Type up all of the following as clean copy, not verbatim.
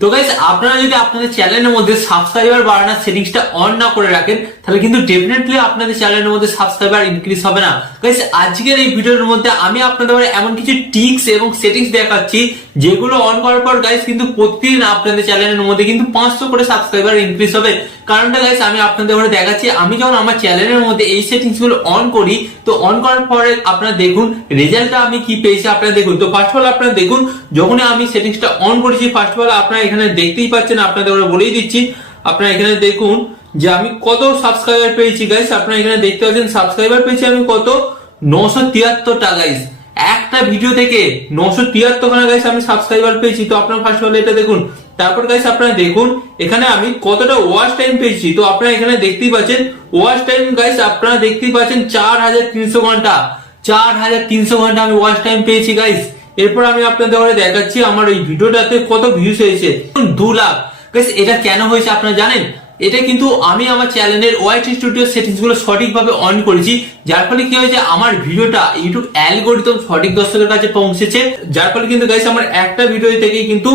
তো গাইস আপনারা যদি আপনাদের চ্যানেলের মধ্যে সাবস্ক্রাইবার বাড়ানোর সেটিংসটা অন না করে রাখেন তাহলে কিন্তু ডেফিনেটলি আপনাদের চ্যানেলের মধ্যে সাবস্ক্রাইবার ইনক্রিজ হবে না। গাইস আজকের এই ভিডিওর মধ্যে আমি আপনাদের এমন কিছু টিপস এবং সেটিংস দেখাচ্ছি যেগুলো অন করার পর গাইস কিন্তু প্রতিদিন আপনাদের চ্যানেলের মধ্যে কিন্তু 500 করে সাবস্ক্রাইবার ইনক্রিজ হবে। কারণটা গাইস আমি আপনাদের দেখাচ্ছি, আমি যখন আমার চ্যানেলের মধ্যে এই সেটিংস গুলো অন করি তো অন করার পরে আপনারা দেখুন রেজাল্টটা আমি কি পেয়েছি আপনারা দেখুন। তো ফার্স্ট অফ অল আপনারা দেখুন যখনই আমি সেটিংসটা অন করেছি ফার্স্ট অফ অল আপনারা এখানে দেখতেই পাচ্ছেন, আপনাদের বলেই দিচ্ছি। আপনারা এখানে দেখুন যে আমি কত সাবস্ক্রাইবার পেয়েছি গাইস, আপনারা এখানে দেখতে পাচ্ছেন সাবস্ক্রাইবার পেয়েছি আমি কত 973টা গাইস। একটা ভিডিও থেকে 973 খানা গাইস আমি সাবস্ক্রাইবার পেয়েছি। তো আপনারা ফার্স্ট অফ অল এটা দেখুন। তারপর গাইস আপনারা দেখুন এখানে আমি কতটা ওয়াচ টাইম পেয়েছি। তো আপনারা এখানে দেখতেই পাচ্ছেন ওয়াচ টাইম গাইস আপনারা দেখতেই পাচ্ছেন 4300 ঘন্টা, 4300 ঘন্টা আমি ওয়াচ টাইম পেয়েছি গাইস। এরপর আমি আপনাদের দেখাচ্ছি আমার এই ভিডিওটাতে কত ভিউজ হয়েছে, 2 লাখ গাইস। এটা কেন হয়েছে আপনারা জানেন? এটা কিন্তু আমি আমার চ্যানেলের ওয়াইটি স্টুডিও সেটিংস গুলো সঠিকভাবে অন করেছি, যার ফলে কি হয়েছে আমার ভিডিওটা ইউটিউব অ্যালগরিদম সঠিক দর্শকের কাছে পৌঁছেছে, যার ফলে কিন্তু গাইস আমার একটা ভিডিও থেকে কিন্তু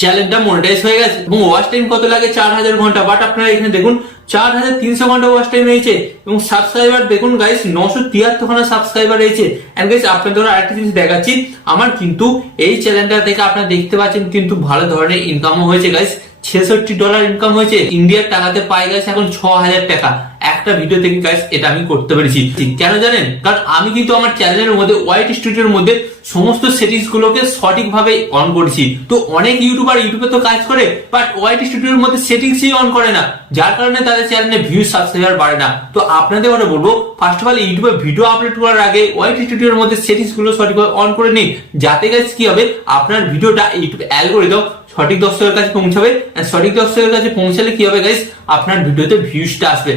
চ্যানেলটা মনিটাইজ হয়ে গেছে। এবং ওয়াচ টাইম কত লাগে 4000 ঘন্টা, বাট আপনারা এখানে দেখুন 4300 ঘন্টা ওয়াচ টাইম হয়েছে। এবং সাবস্ক্রাইবার দেখুন গাইস 973 খানা সাবস্ক্রাইবার হয়েছে। এন্ড গাইস আপনাদের আরেকটা জিনিস দেখাচ্ছি, আমার কিন্তু এই চ্যানেলটা থেকে আপনারা দেখতে পাচ্ছেন কিন্তু ভালো ধরনের ইনকামও হয়েছে গাইস। $66 ইনকাম হয়েছে ইন্ডিয়ার টাকাতে পাই গাইস এখন 6000 টাকা একটা ভিডিও থেকে গাইস। এটা আমি করতে পেরেছি কেন জানেন? কারণ আমি কিন্তু আমার চ্যানেলের মধ্যে ওয়াইটি স্টুডিওর মধ্যে সমস্ত সেটিংস গুলোকে সঠিকভাবে অন করেছি। তো অনেক ইউটিউবার ইউটিউবে তো কাজ করে বাট ওয়াইটি স্টুডিওর মধ্যে সেটিংসই অন করে না, যার কারণে তাদের চ্যানেলে ভিউজ সাবস্ক্রাইবার বাড়ে না। তো আপনাদের বলবো ফার্স্ট অফ অল ইউটিউবে ভিডিও আপলোড করার আগে ওয়াইটি স্টুডিওর মধ্যে সেটিংস গুলো সঠিকভাবে অন করে নিন, যাতে গাইস কি হবে আপনার ভিডিওটা ইউটিউব অ্যালগরিদম সঠিক দর্শকের কাছে পৌঁছাবে। সঠিক দর্শকের কাছে পৌঁছালে কি হবে গাইস আপনার ভিডিওতে ভিউজটা আসবে,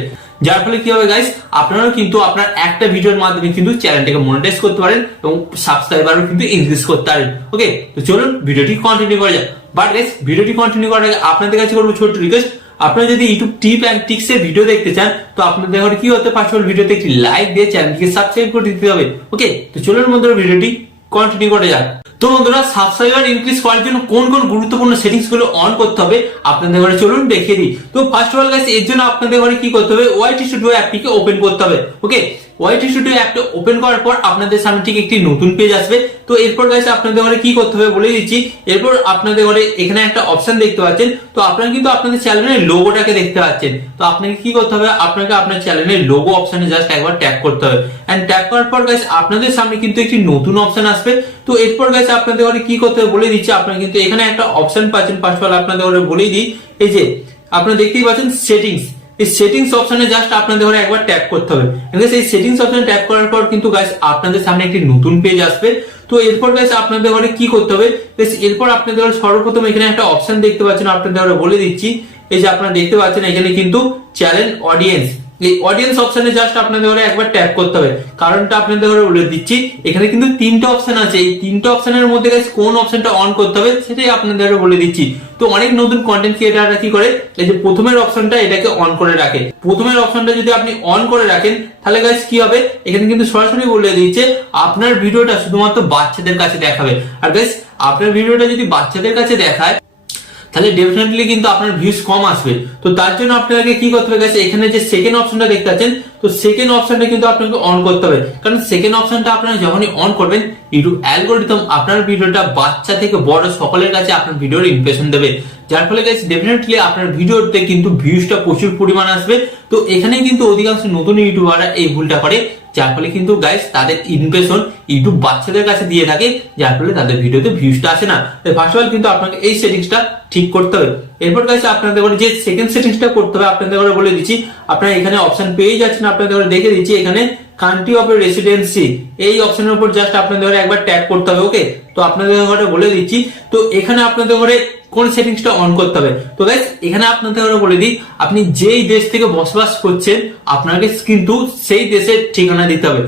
যার ফলে কি হবে গাইস আপনারাও কিন্তু আপনার একটা ভিডিওর মাধ্যমে কিন্তু চ্যানেলটাকে মনিটাইজ করতে পারেন এবং সাবস্ক্রাইবারও কিন্তু ইনক্রিজ করতে পারেন। ওকে, তো চলুন ভিডিওটি কন্টিনিউ করা যাক। বাট গাইস ভিডিওটি কন্টিনিউ করার আগে আপনাদের কাছে করবো ছোট্ট রিকোয়েস্ট, আপনারা যদি ইউটিউব টিপ এন্ড ট্রিক্স এর ভিডিও দেখতে চান তো আপনাদের ঘরে কি হতে ফার্স্ট অফ অল ভিডিওতে একটি লাইক দিয়ে চ্যানেলটিকে সাবস্ক্রাইব করে দিতে হবে। ওকে, তো চলুন বন্ধুরা ভিডিওটি কন্টিনিউ করা যাক। তো বন্ধুরা সাবস্ক্রাইবার ইনক্রিজ করার জন্য কোন কোন গুরুত্বপূর্ণ সেটিংস গুলো অন করতে হবে আপনাদের ঘরে চলুন দেখিয়ে দিই। তো ফার্স্ট অফ অল গাইস এর জন্য আপনাদের ঘরে কি করতে হবে, ওয়াইটি স্টুডিও অ্যাপটিকে ওপেন করতে হবে। ওকে, ওয়াইটি স্টুডিও অ্যাপটা ওপেন করার পর আপনাদের সামনে ঠিক একটি নতুন পেজ আসবে। তো এরপর গাইস আপনাদের ঘরে কি করতে হবে বলে দিচ্ছি। এরপর আপনাদের ঘরে এখানে একটা অপশন দেখতে পাচ্ছেন, তো আপনারা কিন্তু আপনাদের চ্যানেলের লোগোটাকে দেখতে পাচ্ছেন। তো আপনাকে কি করতে হবে, আপনাকে আপনার চ্যানেলের লোগো অপশনে জাস্ট একবার ট্যাপ করতে হবে। এন্ড ট্যাপ করার পর গাইস আপনাদের সামনে কিন্তু একটি নতুন অপশন আসবে। তো এরপর গাইস আপনাদের ঘরে কি করতে হবে বলে দিচ্ছি। আপনারা কিন্তু এখানে একটা অপশন পাচ্ছেন, ফার্স্ট অফ অল আপনাদের ঘরে বলেই দিই, এই যে আপনারা দেখতেই পাচ্ছেন সেটিংস, এই সেটিংস অপশনে জাস্ট আপনাদের ঘরে একবার ট্যাপ করতে হবে। এই সেটিংস অপশনে ট্যাপ করার পর কিন্তু গাইস আপনাদের সামনে একটি নতুন পেজ আসবে। তো এরপর গাইস আপনাদের ঘরে কি করতে হবে, এরপর আপনাদের ঘরে সর্বপ্রথম এখানে একটা অপশন দেখতে পাচ্ছেন, আপনাদের ঘরে বলে দিচ্ছি। এই যে আপনারা দেখতে পাচ্ছেন এখানে কিন্তু চ্যানেল অডিয়েন্স, এই অডিয়েন্স অপশনে জাস্ট আপনাদের ঘরে একবার ট্যাপ করতে হবে। কারণটা আপনাদের ঘরে বলে দিচ্ছি, এখানে কিন্তু 3টা অপশন আছে, এই 3টা অপশনের মধ্যে গাইস কোন অপশনটা অন করতে হবে সেটাই আপনাদের বলে দিচ্ছি। তো অনেক নতুন কন্টেন্ট ক্রিয়েটররা কি করে, এই যে প্রথমের অপশনটা এটাকে অন করে রাখে। প্রথমের অপশনটা যদি আপনি অন করে রাখেন তাহলে গাইস কি হবে, এখানে কিন্তু সরাসরি বলে দিচ্ছে আপনার ভিডিওটা শুধুমাত্র বাচ্চাদের কাছে দেখাবে। আর গাইস আপনার ভিডিওটা যদি বাচ্চাদের কাছে দেখায় তাহলে ডেফিনেটলি কিন্তু আপনার ভিউজ কম আসবে। তো তার জন্য আপনাকে কি করতে হবে গাইস, এখানে যে সেকেন্ড অপশনটা দেখতে পাচ্ছেন, তো সেকেন্ড অপশনটা কিন্তু আপনাকে অন করতে হবে। কারণ সেকেন্ড অপশনটা আপনারা যখনই অন করবেন ইউটিউব অ্যালগরিদম আপনার ভিডিওটা বাচ্চা থেকে বড় সকলের কাছে আপনার ভিডিওর ইমপ্রেশন দেবে, যার ফলে গাইস ডেফিনেটলি আপনার ভিডিওতে কিন্তু ভিউজটা প্রচুর পরিমাণ আসবে। তো এখানেই কিন্তু অধিকাংশ নতুন ইউটিউবাররা এই ভুলটা করে, যার ফলে কিন্তু গাইস তাদের ইমপ্রেশন ইউটিউব বাচ্চাদের কাছে দিয়ে থাকে, যার ফলে তাদের ভিডিওতে ভিউজটা আসে না। তো ফার্স্ট অফ অল কিন্তু আপনাকে এই সেটিংসটা ঠিক করতে হবে। এরপর গাইস আপনাদের ঘরে যে সেকেন্ড সেটিংসটা করতে হবে আপনাদের ঘরে বলে দিচ্ছি। আপনারা এখানে অপশন পেয়ে যাচ্ছেন, আপনাদের ঘরে দেখে দিচ্ছি এখানে কান্ট্রি অফ রেসিডেন্সি, এই অপশনের উপর জাস্ট আপনাদের ঘরে একবার ট্যাপ করতে হবে। ওকে, তো আপনাদের ঘরে বলে দিচ্ছি, তো এখানে আপনাদের ঘরে কোন সেটিংসটা অন করতে হবে। তো গাইস এখানে আপনাদের ঘরে বলে দিই, আপনি যেই দেশ থেকে বসবাস করছেন আপনাকে কিন্তু সেই দেশের ঠিকানা দিতে হবে।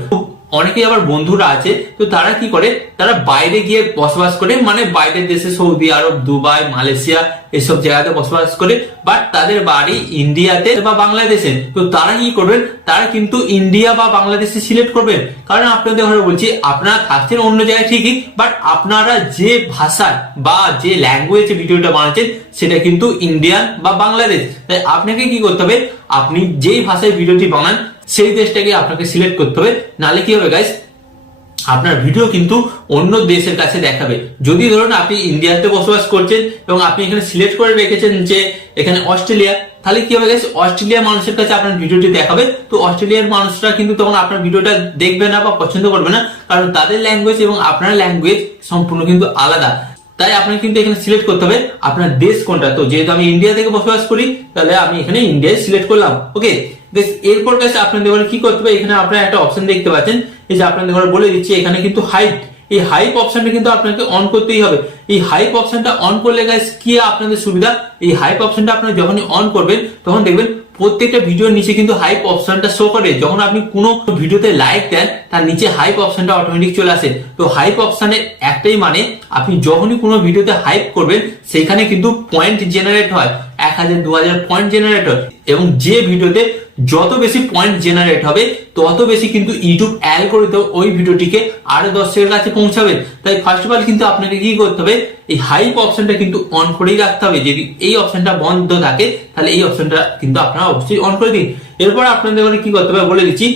অনেকেই আবার বন্ধুরা আছে, তো তারা কি করে, তারা বাইরে গিয়ে বসবাস করে, মানে বাইরের দেশে সৌদি আরব, দুবাই, মালয়েশিয়া এসব জায়গাতে বসবাস করে, বাট তাদের বাড়ি ইন্ডিয়াতে বা বাংলাদেশে। তো তারা কি করবেন, তারা কিন্তু ইন্ডিয়া বা বাংলাদেশে সিলেক্ট করবেন। কারণ আপনাদের ঘরে বলছি, আপনারা থাকছেন অন্য জায়গায় ঠিকই, বাট আপনারা যে ভাষায় বা যে ল্যাঙ্গুয়েজে ভিডিওটা বানাচ্ছেন সেটা কিন্তু ইন্ডিয়ান বা বাংলাদেশ। তাই আপনাকে কি করতে হবে, আপনি যেই ভাষায় ভিডিওটি বানান সেই দেশটাকে আপনাকে সিলেক্ট করতে হবে, নালে কি হবে গাইস, আপনার ভিডিও কিন্তু অন্য দেশের কাছে দেখাবে। যদি ধরুন আপনি ইন্ডিয়াতে বসবাস করছেন এবং আপনি এখানে সিলেক্ট করে রেখেছেন যে এখানে অস্ট্রেলিয়া, তাহলে কি হবে গাইস, অস্ট্রেলিয়ার মানুষের কাছে আপনার ভিডিওটি দেখাবে। তো অস্ট্রেলিয়ার মানুষরা কিন্তু তখন আপনার ভিডিওটা দেখবে না বা পছন্দ করবে না, কারণ তাদের ল্যাঙ্গুয়েজ এবং আপনার ল্যাঙ্গুয়েজ সম্পূর্ণ কিন্তু আলাদা। তাই আপনাকে কিন্তু এখানে সিলেক্ট করতে হবে আপনার দেশ কোনটা। তো যেহেতু আমি ইন্ডিয়া থেকে বসবাস করি, তাহলে আমি এখানে ইন্ডিয়ায় সিলেক্ট করলাম। ওকে, এরপর কাছে আপনাদের কি করতে হবে, এখানে আপনারা একটা অপশন দেখতে পাচ্ছেন, এই যে আপনাদের বলে দিচ্ছি, এখানে কিন্তু হাইট, এই হাইপ অপশনটা কিন্তু আপনাকে অন করতেই হবে। এই হাইপ অপশনটা অন করলে গাইস কি আপনাদের সুবিধা, এই হাইপ অপশনটা আপনারা যখনই অন করবেন তখন দেখবেন প্রত্যেকটা ভিডিওর নিচে কিন্তু হাইপ অপশনটা শো করে। যখন আপনি কোনো ভিডিওতে লাইক দেন তার নিচে হাইপ অপশনটা অটোমেটিক চলে আসে। তো হাইপ অপশনের একটাই মানে, আপনি যখনই কোনো ভিডিওতে হাইপ করবেন সেখানে কিন্তু পয়েন্ট জেনারেট হয়, 1000 2000 পয়েন্ট জেনারেট হয়, এবং যে ভিডিওতে যত বেশি পয়েন্ট জেনারেট হবে তত বেশি কিন্তু ইউটিউব অ্যালগরিদম ওই ভিডিওটিকে আরো দর্শকের কাছে পৌঁছাবে। তাই ফার্স্ট অফ অল কিন্তু আপনাকে কি করতে হবে, এই হাইপ অপশনটা কিন্তু অন করেই রাখতে হবে। যদি এই অপশনটা বন্ধ থাকে তাহলে এই অপশনটা কিন্তু আপনারা অবশ্যই অন করে দিন। এরপর আপনাদের কি করতে হবে বলে দিচ্ছি,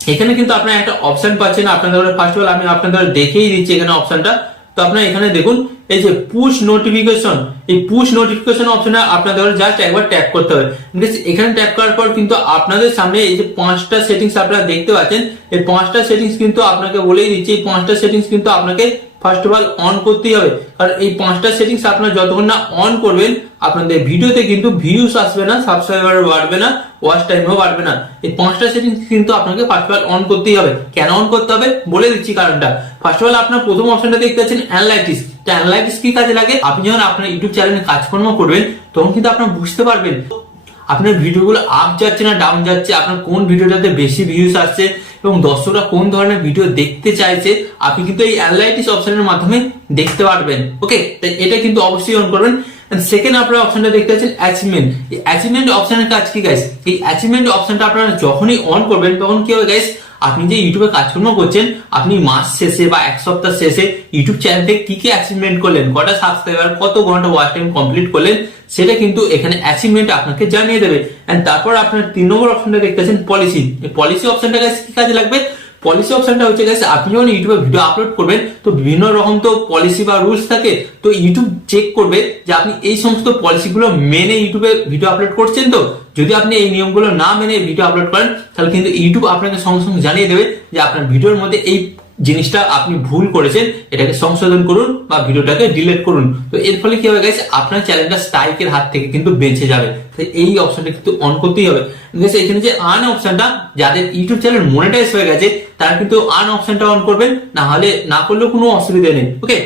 এখানে কিন্তু আপনারা একটা অপশন পাচ্ছেন। আপনাদের ফার্স্ট অফ অল আমি আপনাদের দেখিয়ে দিচ্ছি এখানে অপশনটা। তো আপনারা এখানে দেখুন, এই যে পুশ নোটিফিকেশন, এই পুশ নোটিফিকেশন অপশনে আপনাদের জাস্ট একবার ট্যাপ করতে হবে। এখানে ট্যাপ করার পর কিন্তু আপনাদের সামনে এই যে 5টা সেটিংস আপনারা দেখতে পাচ্ছেন, এই 5টা সেটিংস কিন্তু আপনাকে বলেই দিচ্ছি, এই 5টা সেটিংস কিন্তু আপনাকে ফার্স্ট অফ অল অন করতেই হবে। কারণ এই 5টা সেটিংস আপনারা যতক্ষণ না অন করবেন আপনাদের ভিডিওতে কিন্তু ভিউস আসবে না, সাবস্ক্রাইবার বাড়বে না, ওয়াচ টাইমও বাড়বে না। এই 5টা সেটিংস কিন্তু আপনাকে ফার্স্ট অফ অল অন করতেই হবে। কেন অন করতে হবে বলে দিচ্ছি কারণটা। ফার্স্ট অফ অল আপনার প্রথম অপশনটা দেখতে পাচ্ছেন অ্যানালাইটিক্স। অ্যানালাইটিক্স কি কাজে লাগে, আপনি যখন আপনার ইউটিউব চ্যানেলে কাজকর্ম করবেন তখন কিন্তু আপনারা বুঝতে পারবেন আপনার ভিডিওগুলো আপ যাচ্ছে না ডাউন যাচ্ছে, আপনার কোন ভিডিওটাতে বেশি ভিউস আসছে এবং দর্শকরা কোন ধরনের ভিডিও দেখতে চাইছে, আপনি কিন্তু এই অ্যানালাইটিক্স অপশনের মাধ্যমে দেখতে পারবেন। ওকে, তাই এটা কিন্তু অবশ্যই অন করবেন। সেকেন্ড আপনারা অপশনটা দেখতে পাচ্ছেন অ্যাচিভমেন্ট। এই অ্যাচিভমেন্ট অপশনের কাজ কি গাইস, এই অ্যাচিভমেন্ট অপশনটা আপনারা যখনই অন করবেন তখন কি হবে গাইস, আপনি যে ইউটিউবে কাজকর্ম করছেন, আপনি মাস শেষে বা এক সপ্তাহ শেষে ইউটিউব চ্যানেলে কি কি অ্যাচিভমেন্ট করলেন, কটা সাবস্ক্রাইবার, কত ঘন্টা ওয়াচ টাইম কমপ্লিট করলেন, সেটা কিন্তু এখানে অ্যাচিভমেন্ট আপনাকে জানিয়ে দেবে। এন্ড তারপর আপনার 3 নম্বর অপশনটা দেখতে পাচ্ছেন পলিসি। এই পলিসি অপশনটা গাইস কি কাজে লাগবে, পলিসি অপশনটা হচ্ছে গাইস, আপনি যখন ইউটিউবে ভিডিও আপলোড করবেন তো বিভিন্ন রকম তো পলিসি বা রুলস থাকে। তো ইউটিউব চেক করবে যে আপনি এই সমস্ত পলিসিগুলো মেনে ইউটিউবে ভিডিও আপলোড করছেন। তো যদি আপনি এই নিয়মগুলো না মেনে ভিডিও আপলোড করেন তাহলে কিন্তু ইউটিউব আপনাকে সঙ্গে সঙ্গে জানিয়ে দেবে যে আপনার ভিডিওর মধ্যে এই জিনিসটা আপনি ভুল করেছেন, এটাকে সংশোধন করুন বা ভিডিওটাকে ডিলিট করুন। তো এর ফলে কি হবে গাইস, আপনার চ্যানেলটা স্ট্রাইকের হাত থেকে কিন্তু বেঁচে যাবে। তো এই অপশনটা কিন্তু অন করতেই হবে। এখানে যে আর্ন অপশনটা, যাদের ইউটিউব চ্যানেল মনিটাইজ হয়ে গেছে তারা কিন্তু আর্ন অপশনটা অন করবেন, না হলে না করলেও কোনো অসুবিধা নেই। ওকে,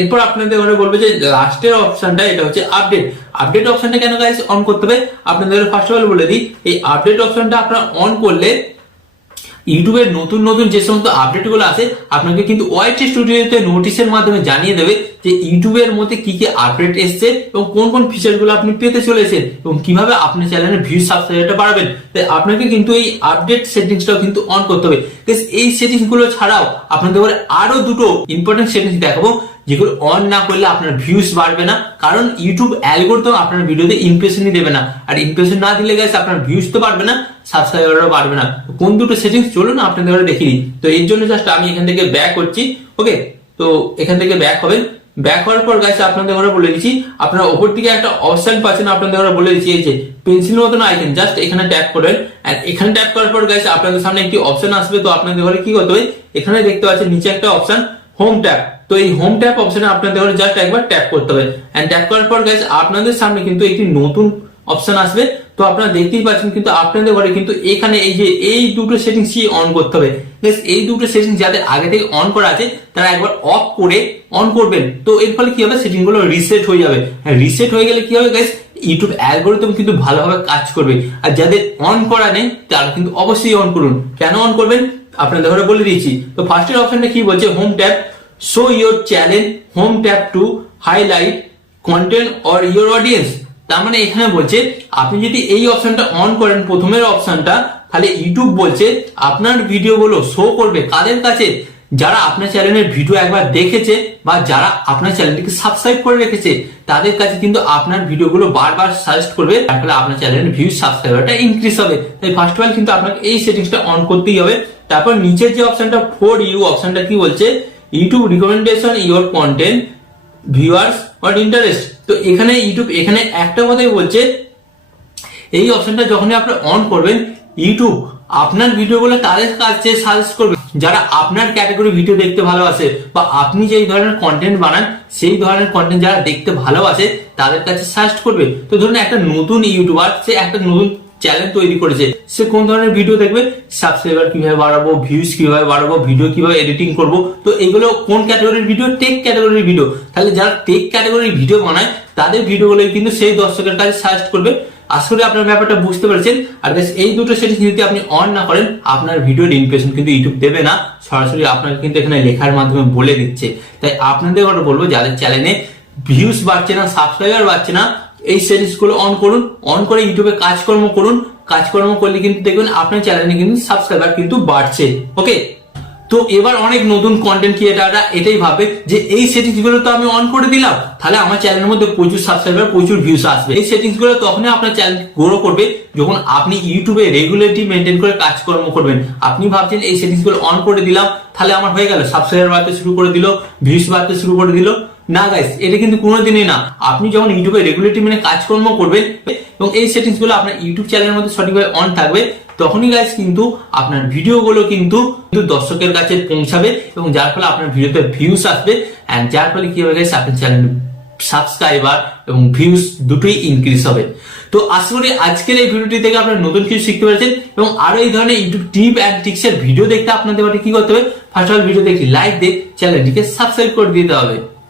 এরপর আপনাদের বলবো যে লাস্টের অপশনটা, এটা হচ্ছে আপডেট। আপডেট অপশনটা কেন গাইস অন করতে হবে আপনাদের ফার্স্ট অফ অল বলে দিই। এই আপডেট অপশনটা আপনারা অন করলে ইউটিউবের নতুন নতুন যে সমস্ত আপডেট গুলো আছে আপনাকে কিন্তু ওয়াইটি স্টুডিওতে নোটিশের মাধ্যমে জানিয়ে দেবে যে ইউটিউবের মধ্যে কি কি আপডেট এসছে এবং কোন কোন ফিচার গুলো আপনি পেতে চলেছেন এবং কিভাবে আপনার চ্যানেলের ভিউ সাবস্ক্রাইবারটা বাড়াবেন। তাই আপনাকে কিন্তু এই আপডেট সেটিংসটাও কিন্তু অন করতে হবে। এই সেটিংস গুলো ছাড়াও আপনাদের আরো দুটো ইম্পর্টেন্ট সেটিংস দেখাবো যেগুলো অন না করলে আপনার ভিউস বাড়বে না, কারণ ইউটিউব অ্যালগরিদম আপনার ভিডিওতে ইমপ্রেশনই দেবে না, আর ইমপ্রেশন না দিলে গাইস আপনার ভিউস তো বাড়বে না, সাবস্ক্রাইবারও বাড়বে না। কোন দুটো সেটিংস চলুন আপনাদের দেখিয়ে দিই। তো এর জন্য জাস্ট আমি এখান থেকে ব্যাক করছি। ওকে, তো এখান থেকে ব্যাক হবেন। ব্যাক হওয়ার পর গাইস আপনাদের বলে দিচ্ছি, আপনারা উপর দিকে একটা অপশন পাচ্ছেন, আপনাদের বলে দিচ্ছি এই যে পেন্সিল মতন আইকন, জাস্ট এখানে ট্যাপ করবেন। আর এখানে ট্যাপ করার পর গাইস আপনাদের সামনে একটি অপশন আসবে। তো আপনাদের কি করতে হবে, এখানে দেখতে পাচ্ছেন নিচে একটা অপশন হোম ট্যাপ। তো এই হোম ট্যাপ অপশনে আপনাদের জাস্ট একবার ট্যাপ করতে হবে। এন্ড ট্যাপ করার পর গাইস আপনাদের সামনে কিন্তু একটি নতুন অপশন আসবে। তো আপনারা দেখতেই পাচ্ছেন কিন্তু আপনাদের ঘরে কিন্তু এখানে এই যে এই দুটো সেটিংসই অন করতে হবে। এই দুটো সেটিংস যাদের আগে থেকে অন করা আছে তারা একবার অফ করে অন করবেন। তো এর ফলে কি হবে, সেটিং গুলো রিসেট হয়ে যাবে। রিসেট হয়ে গেলে কি হবে গাইস, ইউটিউব অ্যালগরিদম কিন্তু ভালোভাবে কাজ করবে। আর যাদের অন করা নেই তারা কিন্তু অবশ্যই অন করুন। কেন অন করবেন, আপনাদের ঘরে বলে দিয়েছি। তো ফার্স্টের অপশনটা কি বলছে, home tab, show your channel, home tab to highlight content or your audience. তার মানে এখানে বলছে আপনি যদি এই অপশনটা অন করেন, প্রথমের অপশনটা, তাহলে ইউটিউব বলছে আপনার ভিডিওগুলো শো করবে কাদের কাছে, যারা আপনার চ্যানেলের ভিডিও একবার দেখেছে বা যারা আপনার চ্যানেলটিকে সাবস্ক্রাইব করে রেখেছে, তাদের কাছে কিন্তু আপনার ভিডিওগুলো বারবার সাজেস্ট করবে, তাহলে আপনার চ্যানেলের ভিউজ সাবস্ক্রাইবারটা ইনক্রিজ হবে। তাই ফার্স্ট অফ অল কিন্তু আপনাকে এই সেটিংসটা অন করতেই হবে। তারপর নিচের যে অপশনটা ফর ইউ অপশনটা কি বলছে, YouTube recommendation your content viewers or interest. তো এখানে ইউটিউব এখানে একটা কথাই বলছে, এই অপশনটা যখনই আপনি অন করবেন, ইউটিউব আপনার ভিডিওগুলো তাদের কাছে সাজেস্ট করবে যারা আপনার ক্যাটাগরি ভিডিও দেখতে ভালোবাসে, বা আপনি যেই ধরনের কন্টেন্ট বানান সেই ধরনের কন্টেন্ট যারা দেখতে ভালোবাসে তাদের কাছে সাজেস্ট করবে। তো ধরুন একটা নতুন ইউটিউবার, সে একটা নতুন চ্যানেল তৈরি করেছে, সে কোন ধরনের ভিডিও দেখবে, সাবস্ক্রাইবার কিভাবে বাড়াবো, ভিউজ কিভাবে বাড়াবো, ভিডিও কিভাবে এডিটিং করব। তো এগুলো কোন ক্যাটাগরির ভিডিও, টেক ক্যাটাগরির ভিডিও। তাহলে যারা টেক ক্যাটাগরির ভিডিও বানায় তাদের ভিডিওগুলোই কিন্তু সেই দর্শকের কাছে সাজেস্ট করবে। আশা করি আপনার ব্যাপারটা বুঝতে পেরেছেন। আর এই দুটো সেটিংস যদি আপনি অন না করেন, আপনার ভিডিওর ইমপ্রেশন কিন্তু ইউটিউব দেবে না, সরাসরি আপনাকে কিন্তু এখানে লেখার মাধ্যমে বলে দিচ্ছে। তাই আপনাদের কথা বলবো, যাদের চ্যানেলে ভিউজ বাড়ছে না, সাবস্ক্রাইবার বাড়ছে না, এই সেটিংস গুলো অন করুন, অন করে ইউটিউবে কাজকর্ম করুন। কাজকর্ম করলে কিন্তু দেখবেন আপনার চ্যানেলে কিন্তু সাবস্ক্রাইবার কিন্তু বাড়ছে। ওকে, তো এবার অনেক নতুন কন্টেন্ট ক্রিয়েটাররা এটাই ভাবে যে এই সেটিংস গুলো তো আমি অন করে দিলাম, তাহলে আমার চ্যানেলের মধ্যে প্রচুর সাবস্ক্রাইবার, প্রচুর ভিউজ আসবে। এই সেটিংস গুলো তখনই আপনার চ্যানেল গ্রো করবে যখন আপনি ইউটিউবে রেগুলারিটি মেনটেন করে কাজকর্ম করবেন। আপনি ভাবছেন এই সেটিংস গুলো অন করে দিলাম তাহলে আমার হয়ে গেল, সাবস্ক্রাইবার বাড়তে শুরু করে দিল, ভিউজ বাড়তে শুরু করে দিল। না গাইস, এটা কিন্তু কোনোদিনই না। আপনি যখন ইউটিউবে রেগুলারিটি মেনে কাজকর্ম করবেন এবং এই সেটিংস গুলো আপনার ইউটিউব চ্যানেলের মধ্যে সঠিকভাবে অন থাকবে, তখনই গাইস কিন্তু আপনার ভিডিওগুলো কিন্তু দর্শকের কাছে পৌঁছাবে এবং যার ফলে আপনার ভিডিওতে ভিউজ আসবে, এন্ড যার ফলে কি হবে গাইস, আপনার চ্যানেল সাবস্ক্রাইবার এবং ভিউজ দুটোই ইনক্রিজ হবে। তো আশা করি আজকের এই ভিডিওটি থেকে আপনারা নতুন কিছু শিখতে পেরেছেন এবং আরো এই ধরনের ইউটিউব টিপ এন্ড ট্রিক্স এর ভিডিও দেখতে আপনাদের কি করতে হবে, ফার্স্ট অফ অল ভিডিওতে একটি লাইক দিয়ে চ্যানেলটিকে সাবস্ক্রাইব করে দিতে হবে।